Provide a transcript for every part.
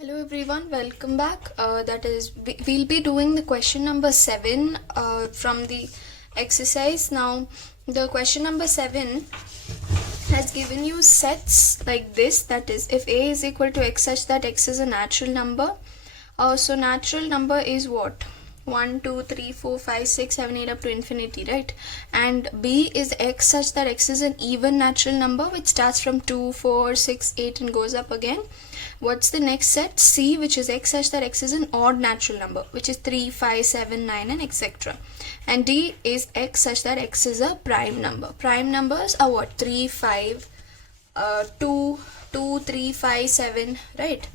Hello everyone, welcome back. We'll be doing the question number 7 from the exercise. Now, the question number 7 has given you sets like this, that is, if a is equal to x such that x is a natural number. So natural number is what? 1, 2, 3, 4, 5, 6, 7, 8 up to infinity, right? And b is x such that x is an even natural number which starts from 2, 4, 6, 8 and goes up again. What's the next set? C, which is x such that x is an odd natural number, which is 3, 5, 7, 9 and etc. And D is x such that x is a prime number. Prime numbers are what? 3, 5, 2, 2, 3, 5, 7, right?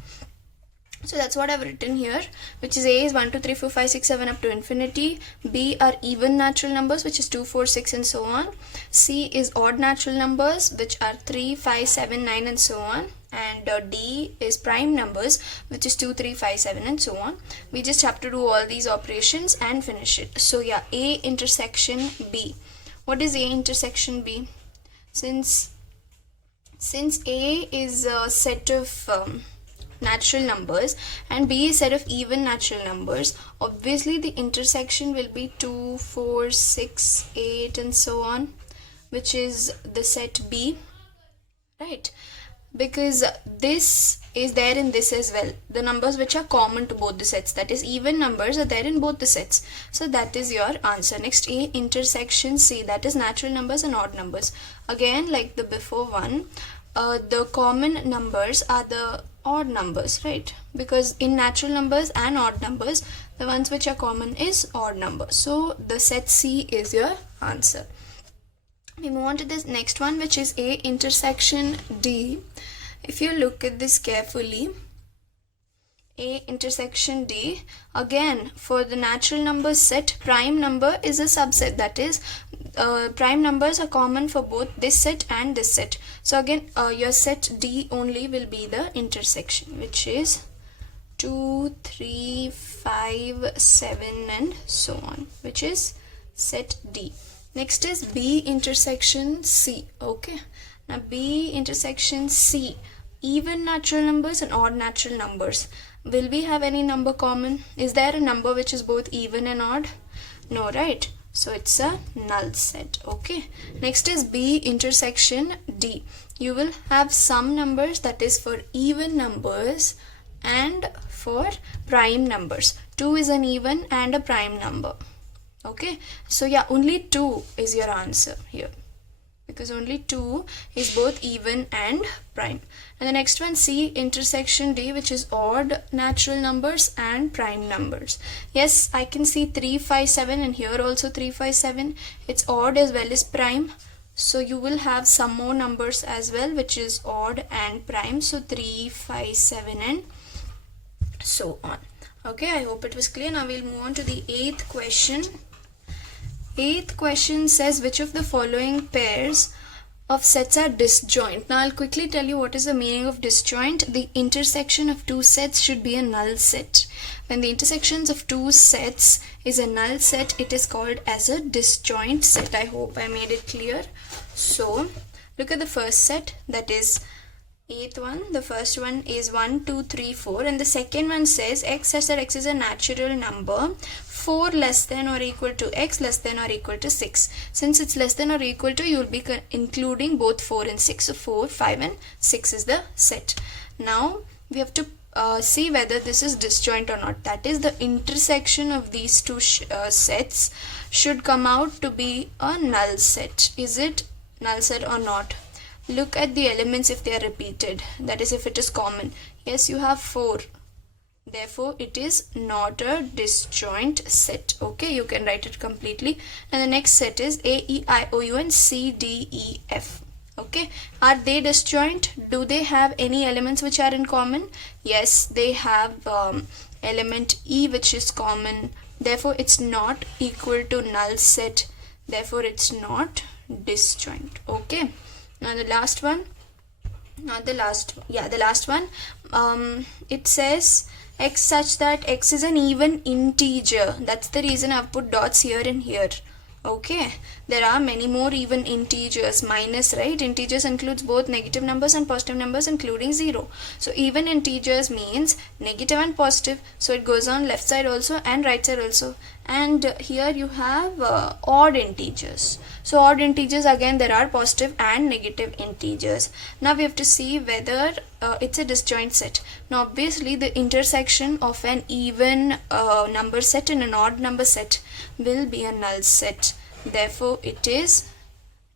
So that's what I've written here, which is A is 1, 2, 3, 4, 5, 6, 7 up to infinity. B are even natural numbers, which is 2, 4, 6 and so on. C is odd natural numbers, which are 3, 5, 7, 9 and so on. And D is prime numbers, which is 2, 3, 5, 7 and so on. We just have to do all these operations and finish it. So yeah, A intersection B. What is A intersection B? Since A is a set of natural numbers and B is set of even natural numbers, obviously the intersection will be 2, 4, 6, 8 and so on, which is the set B, right? Because this is there in this as well, the numbers which are common to both the sets, that is even numbers are there in both the sets. So that is your answer. Next, A intersection C, that is natural numbers and odd numbers. Again, like the before one, the common numbers are the odd numbers, right? Because in natural numbers and odd numbers, the ones which are common is odd number. So the set C is your answer. We move on to this next one, which is A intersection D. If you look at this carefully, A intersection D, again for the natural number set, prime number is a subset, that is prime numbers are common for both this set and this set. So again your set D only will be the intersection, which is 2, 3, 5, 7 and so on, which is set D. Next is B intersection C. Okay, now B intersection C, even natural numbers and odd natural numbers. Will we have any number common? Is there a number which is both even and odd? No, right? So it's a null set. Okay, next is B intersection D. You will have some numbers, that is for even numbers and for prime numbers. 2 is an even and a prime number. Okay, so yeah, only 2 is your answer here, because only 2 is both even and prime. And the next one, C intersection D, which is odd natural numbers and prime numbers. Yes, I can see 3, 5, 7 and here also 3, 5, 7. It's odd as well as prime. So you will have some more numbers as well, which is odd and prime. So 3, 5, 7 and so on. Okay, I hope it was clear. Now we'll move on to the 8th question. 8th question says, which of the following pairs of sets are disjoint? Now I'll quickly tell you what is the meaning of disjoint. The intersection of two sets should be a null set. When the intersections of two sets is a null set, it is called as a disjoint set. I hope I made it clear. So look at the first set, that is 8th one. The first one is 1, 2, 3, 4 and the second one says x such that x is a natural number 4 less than or equal to x less than or equal to 6. Since it's less than or equal to, you will be including both 4 and 6. So 4, 5 and 6 is the set. Now we have to see whether this is disjoint or not. That is, the intersection of these two sets should come out to be a null set. Is it null set or not? Look at the elements if they are repeated, that is if it is common. Yes, you have 4. Therefore, it is not a disjoint set. Okay, you can write it completely. And the next set is A, E, I, O, U and C, D, E, F. Okay, are they disjoint? Do they have any elements which are in common? Yes, they have element E which is common. Therefore, it's not equal to null set. Therefore, it's not disjoint. Okay, now the last one. The last one. It says x such that x is an even integer. That's the reason I've put dots here and here. Okay, there are many more even integers, minus, right? Integers includes both negative numbers and positive numbers including 0. So even integers means negative and positive, so it goes on left side also and right side also. And here you have odd integers. So odd integers, again there are positive and negative integers. Now we have to see whether it's a disjoint set. Now obviously the intersection of an even number set and an odd number set will be a null set. Therefore it is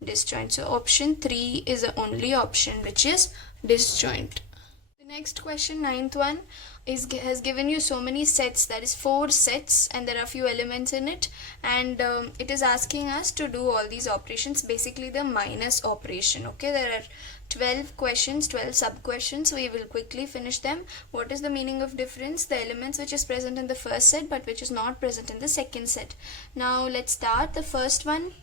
disjoint. So option 3 is the only option which is disjoint. The next question, ninth one, has given you so many sets, that is 4 sets, and there are few elements in it, and it is asking us to do all these operations, basically the minus operation. Okay, there are 12 questions, 12 sub questions. We will quickly finish them. What is the meaning of difference? The elements which is present in the first set but which is not present in the second set. Now let's start. The first one,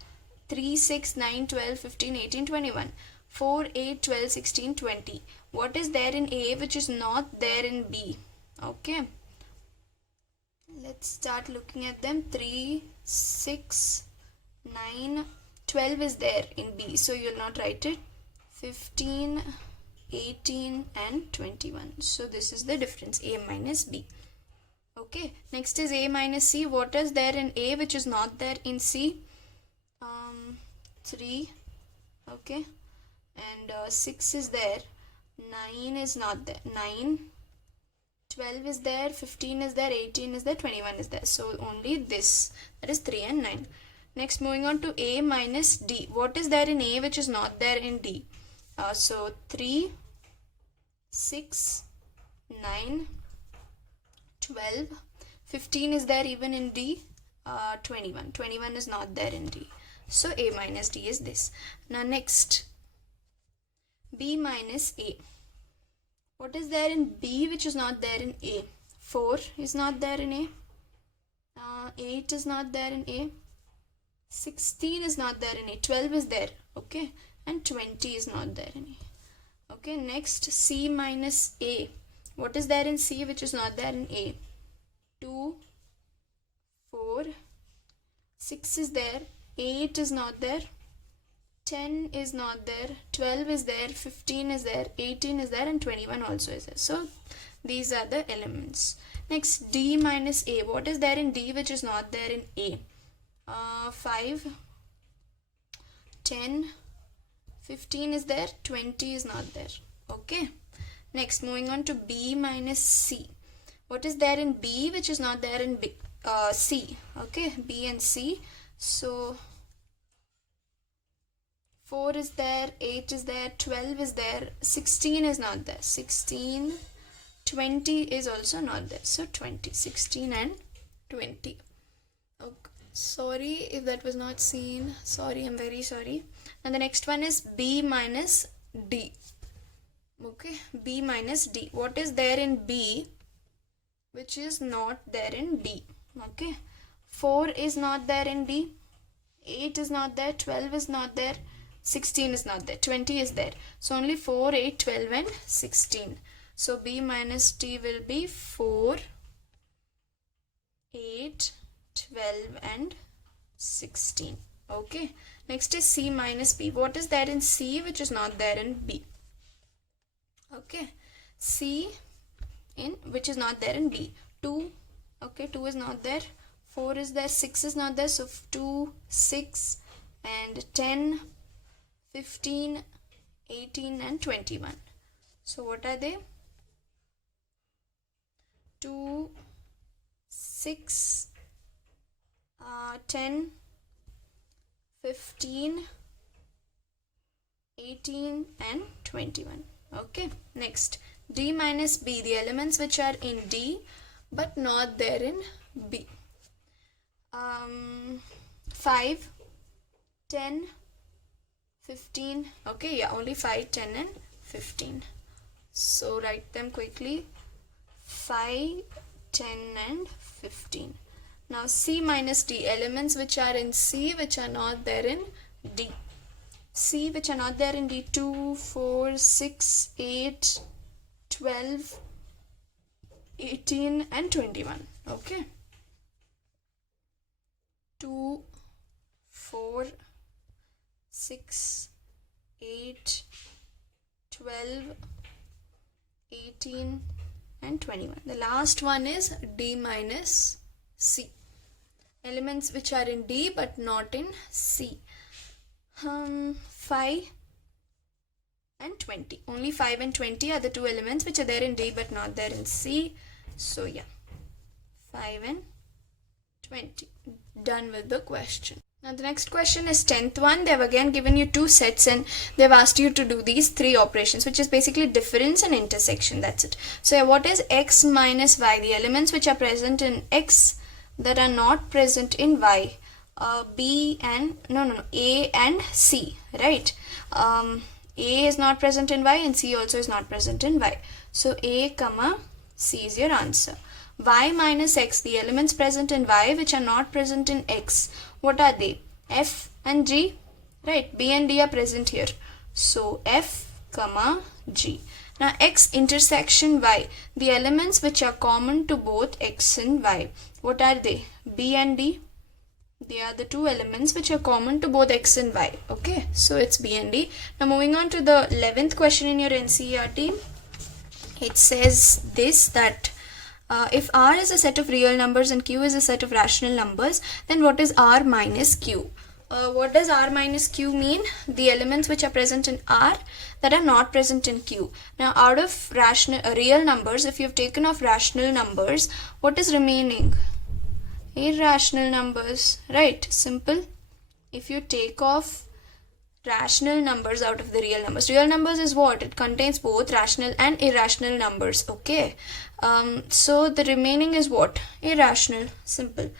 3, 6, 9, 12, 15, 18, 21. 4, 8, 12, 16, 20. What is there in A which is not there in B? Okay, let's start looking at them. 3, 6, 9, 12 is there in B, so you'll not write it. 15, 18 and 21. So this is the difference, A minus B. Okay, next is A minus C. What is there in A which is not there in C? 3. Okay, and 6 is there. 9 is not there. 9, 12 is there, 15 is there, 18 is there, 21 is there. So only this, that is 3 and 9. Next, moving on to A minus D. What is there in A which is not there in D? So 3, 6, 9, 12, 15 is there even in D, 21. 21 is not there in D. So A minus D is this. Now next, B minus A. What is there in B which is not there in A? 4 is not there in A. 8 is not there in A. 16 is not there in A. 12 is there. Okay. And 20 is not there in A. Okay. Next, C minus A. What is there in C which is not there in A? 2, 4, 6 is there. 8 is not there. 10 is not there, 12 is there, 15 is there, 18 is there, and 21 also is there. So these are the elements. Next, D minus A. What is there in D which is not there in A? 5, 10, 15 is there, 20 is not there. Okay. Next, moving on to B minus C. What is there in B which is not there in B, C? Okay, B and C. So 4 is there, 8 is there, 12 is there, 16 is not there. 16, 20 is also not there. So 20, 16 and 20. Okay. Sorry if that was not seen. Sorry, I'm very sorry. And the next one is B minus D. Okay, B minus D. What is there in B which is not there in D? Okay, 4 is not there in D, 8 is not there, 12 is not there, 16 is not there, 20 is there. So only 4, 8, 12 and 16. So B minus D will be 4, 8, 12 and 16. Okay. Next is C minus B. What is there in C which is not there in B? Okay. C in which is not there in B. 2. Okay. 2 is not there. 4 is there. 6 is not there. So 2, 6 and 10, 15, 18 and 21. So what are they? 2, 6, 10, 15, 18 and 21. Okay. Next, D minus B. The elements which are in D but not there in B. 5, 10, 15. Okay, yeah, only 5, 10 and 15. So write them quickly. 5, 10 and 15. Now C minus D. Elements which are in C which are not there in D. C which are not there in D. 2, 4, 6, 8, 12, 18 and 21. Okay. 2, 4, 6, 8, 12, 18 and 21. The last one is D minus C. Elements which are in D but not in C. 5 and 20. Only 5 and 20 are the two elements which are there in D but not there in C. So yeah, 5 and 20. Done with the question. Now the next question is 10th one. They have again given you two sets and they've asked you to do these three operations, which is basically difference and intersection. That's it. So what is x minus y? The elements which are present in x that are not present in y. A and C, right? A is not present in y and C also is not present in y. So A comma C is your answer. Y minus x, the elements present in y which are not present in x. What are they? F and G, right? B and D are present here. So F comma G. Now x intersection y, the elements which are common to both x and y. What are they? B and D. They are the two elements which are common to both x and y. Okay, so it's B and D. Now moving on to the 11th question in your NCERT. It says this, that if R is a set of real numbers and Q is a set of rational numbers, then what is R minus Q? What does R minus Q mean? The elements which are present in R that are not present in Q. Now out of real numbers, if you've taken off rational numbers, what is remaining? Irrational numbers, right? Simple. If you take off rational numbers out of the real numbers is what? It contains both rational and irrational numbers. Okay, so the remaining is what? Irrational. Simple.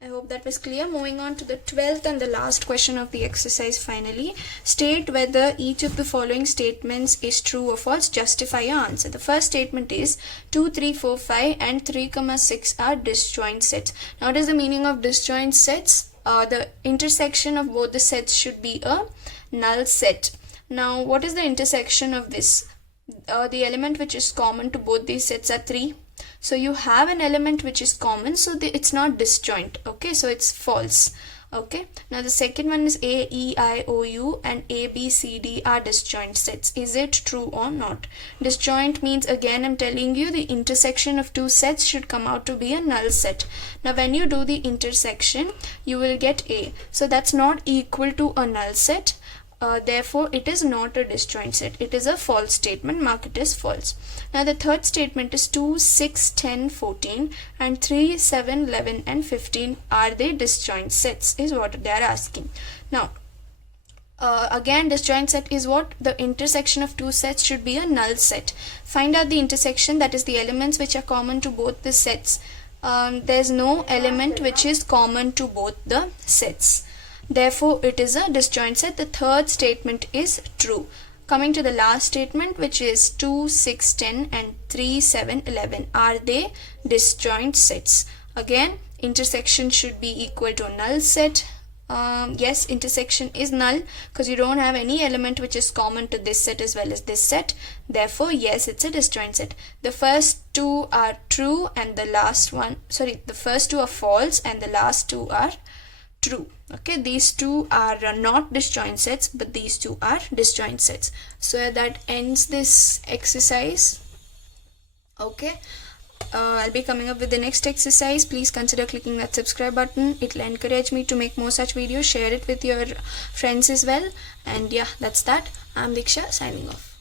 I hope that was clear. Moving on to the 12th and the last question of the exercise finally. State whether each of the following statements is true or false. Justify your answer. The first statement is 2, 3, 4, 5 and 3, 6 are disjoint sets. Now what is the meaning of disjoint sets? The intersection of both the sets should be a null set. Now what is the intersection of this? The element which is common to both these sets are 3. So you have an element which is common, so it's not disjoint. Okay, so it's false. Okay, now the second one is A, E, I, O, U and A, B, C, D are disjoint sets. Is it true or not? Disjoint means, again I'm telling you, the intersection of two sets should come out to be a null set. Now when you do the intersection, you will get A. So that's not equal to a null set. Therefore, it is not a disjoint set. It is a false statement. Mark it as false. Now, the third statement is 2, 6, 10, 14 and 3, 7, 11 and 15. Are they disjoint sets? Is what they are asking. Now, again, disjoint set is what? The intersection of two sets should be a null set. Find out the intersection, that is the elements which are common to both the sets. There's no element which is common to both the sets. Therefore, it is a disjoint set. The third statement is true. Coming to the last statement, which is 2, 6, 10 and 3, 7, 11. Are they disjoint sets? Again, intersection should be equal to a null set. Yes, intersection is null because you don't have any element which is common to this set as well as this set. Therefore, yes, it's a disjoint set. The first two are true and the last one, the first two are false and the last two are true. Okay, these two are not disjoint sets, but these two are disjoint sets. So that ends this exercise. Okay, I'll be coming up with the next exercise. Please consider clicking that subscribe button. It will encourage me to make more such videos. Share it with your friends as well. And yeah, that's that. I'm Diksha signing off.